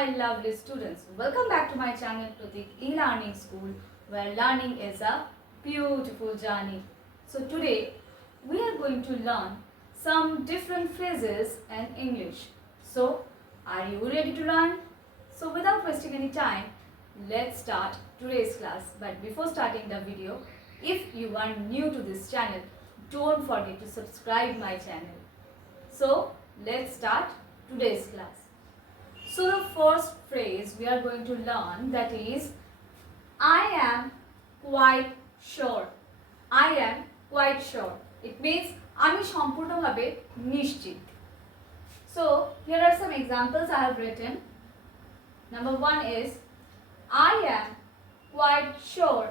Hi lovely students, welcome back to my channel Pratik e-learning school where learning is a beautiful journey. So today we are going to learn some different phrases in English. So are you ready to learn? So without wasting any time, let's start today's class. But before starting the video, if you are new to this channel, don't forget to subscribe my channel. So let's start today's class. So the first phrase we are going to learn, that is I am quite sure. I am quite sure. It means আমি সম্পূর্ণভাবে নিশ্চিত. So here are some examples I have written. Number 1 is I am quite sure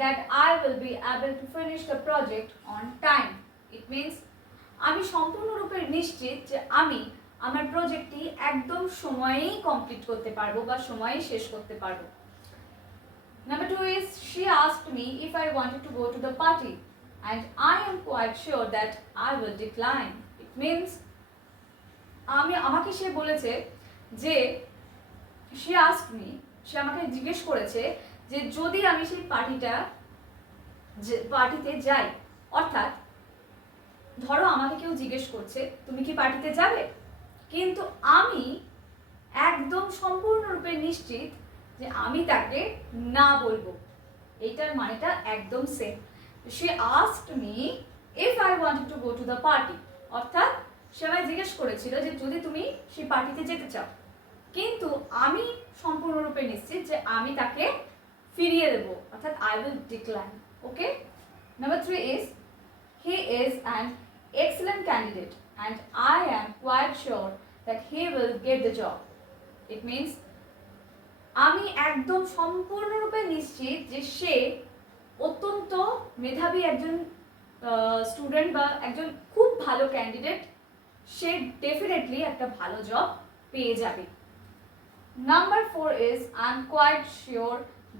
that I will be able to finish the project on time. It means আমি সম্পূর্ণরূপে নিশ্চিত যে আমি আমার প্রজেক্টটি একদম সময়েই কমপ্লিট করতে পারবো বা সময়ে শেষ করতে পারবো. Number 2 is she asked me if I wanted to go to the party and I am quite sure that I will decline. It means আমাকে সে বলেছে যে she asked me, সে আমাকে জিজ্ঞেস করেছে যে যদি আমি সেই পার্টিতে যাই, অর্থাৎ ধরো আমাকে কেউ জিজ্ঞেস করছে তুমি কি পার্টিতে যাবে, কিন্তু আমি একদম সম্পূর্ণরূপে নিশ্চিত যে আমি তাকে না বলবো. এইটার মানেটা একদম same. she asked me if I wanted to go to the party, অর্থাৎ সে আমায় জিজ্ঞেস করেছিল যে যদি তুমি সেই পার্টিতে যেতে চাও, কিন্তু আমি সম্পূর্ণরূপে নিশ্চিত যে আমি তাকে ফিরিয়ে দেব, অর্থাৎ I will decline. Okay. Number 3 is he is an excellent candidate and I am quite sure that he will get the job. It means আমি একদম সম্পূর্ণরূপে নিশ্চিত যে সে অত্যন্ত মেধাবী একজন স্টুডেন্ট বা একজন খুব ভালো ক্যান্ডিডেট, সে ডেফিনেটলি একটা ভালো জব পেয়ে যাবে. Number 4 is I'm quite sure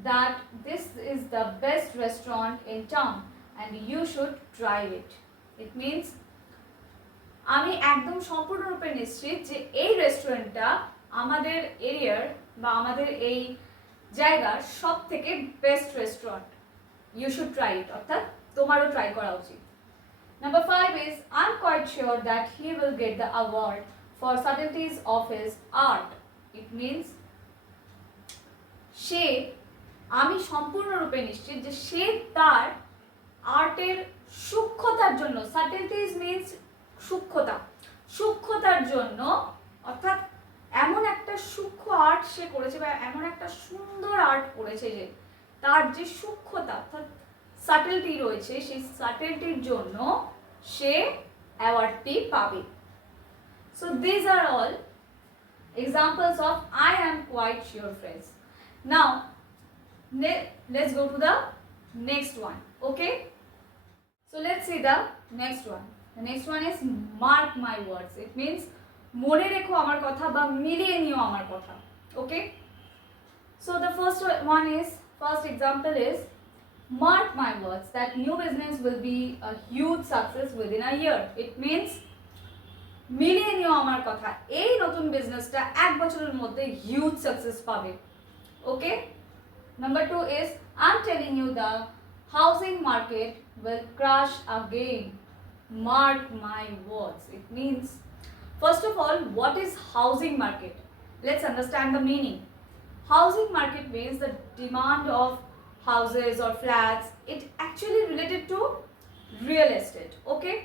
that this is the best restaurant in town and you should try it. It means আমি একদম সম্পূর্ণরূপে নিশ্চিত যে এই রেস্টুরেন্টটা আমাদের এরিয়ার বা আমাদের এই জায়গার সব থেকে best restaurant. You should try it, অর্থাৎ তোমারও ট্রাই করা উচিত. Number 5 is I'm quite sure that he will get the award for subtleties of his art. It means আমি সম্পূর্ণরূপে নিশ্চিত যে সে তার আর্টের সূক্ষ্মতার জন্য, সাবটেলটিজ মিন্স সূক্ষ্মতার জন্য, অর্থাৎ এমন একটা সূক্ষ্ম আর্ট সে করেছে বা এমন একটা সুন্দর আর্ট করেছে যে তার যে সূক্ষ্মতা অর্থাৎ সাটেলটি রয়েছে, সেই সাটেলটির জন্য সে অ্যাওয়ার্ডটি পাবে. So these are all examples of I am quite sure phrase. Now let's go to the next one. Okay, so let's see the next one. The next one is mark my words. It means মনে রেখো আমার কথা বা মিলিয়ে নিও আমার কথা. Okay, so the first example is mark my words that new business will be a huge success within a year. It means মিলিয়ে নিও আমার কথা, এই নতুন বিজনেসটা এক বছরের মধ্যে হিউজ সাকসেস পাবে. ওকে. Number 2 is I'm telling you the housing market will crash again. Mark my words. It means, first of all, what is housing market? Let's understand the meaning. Housing market means the demand of houses or flats. It actually related to real estate. Okay.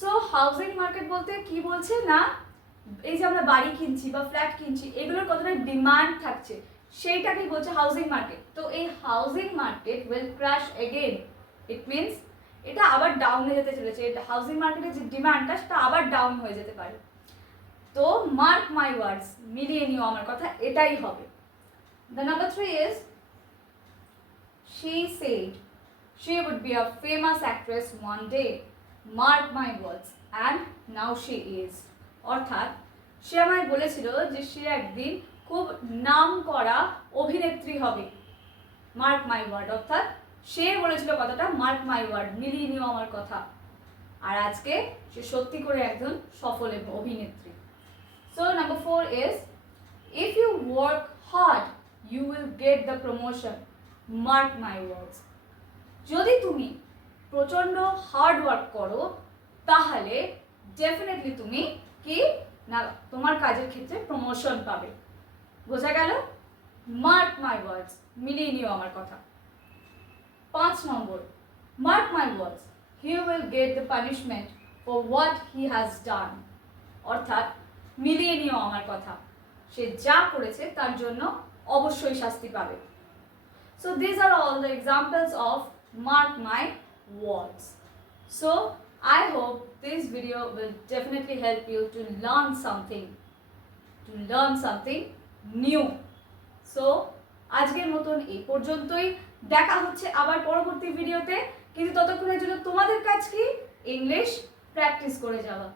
So housing market বলতে কি বলছে না, এই যে আমরা বাড়ি কিনছি বা ফ্ল্যাট কিনছি এগুলোর কতটা ডিমান্ড থাকছে সেইটাকেই বলছে হাউজিং মার্কেট. তো এই housing market will crash again. It means এটা আবার ডাউনে যেতে চলেছে, এটা হাউজিং মার্কেটের যে ডিমান্ডটা সেটা আবার ডাউন হয়ে যেতে পারে. তো মার্ক মাই ওয়ার্ডস, মিলিয়ে নিও আমার কথা, এটাই হবে. The number 3 is she said she would be a famous actress one day. Mark my words, and now she is. অর্থাৎ সে আমায় বলেছিল যে সে একদিন খুব নাম করা অভিনেত্রী হবে. মার্ক মাই ওয়ার্ড, অর্থাৎ সে বলেছিল কথাটা মার্ক মাই ওয়ার্ড, মিলিয়ে নিও আমার কথা, আর আজকে সে সত্যি করে একজন সফল অভিনেত্রী. So number 4 is if you work hard you will get the promotion, mark my words. যদি তুমি প্রচন্ড হার্ড ওয়ার্ক করো তাহলে ডেফিনেটলি তুমি কি না তোমার কাজের ক্ষেত্রে প্রমোশন পাবে। বোঝা গেল? মার্ক মাই ওয়ার্ডস, মিলিয়ে নিও আমার কথা। 5 number, mark my words, he will get the punishment for what he has done. অর্থাৎ মিলিয়ে নিও আমার কথা, সে যা করেছে তার জন্য অবশ্যই শাস্তি পাবে। So these are all the examples of mark my words. So I hope this video will definitely help you to learn something new. So আজকের মতন এই পর্যন্তই, দেখা হচ্ছে আবার পরবর্তী ভিডিওতে, কিন্তু ততক্ষণের জন্য তোমাদের কাজ কি ইংলিশ প্র্যাকটিস করে যাওয়া।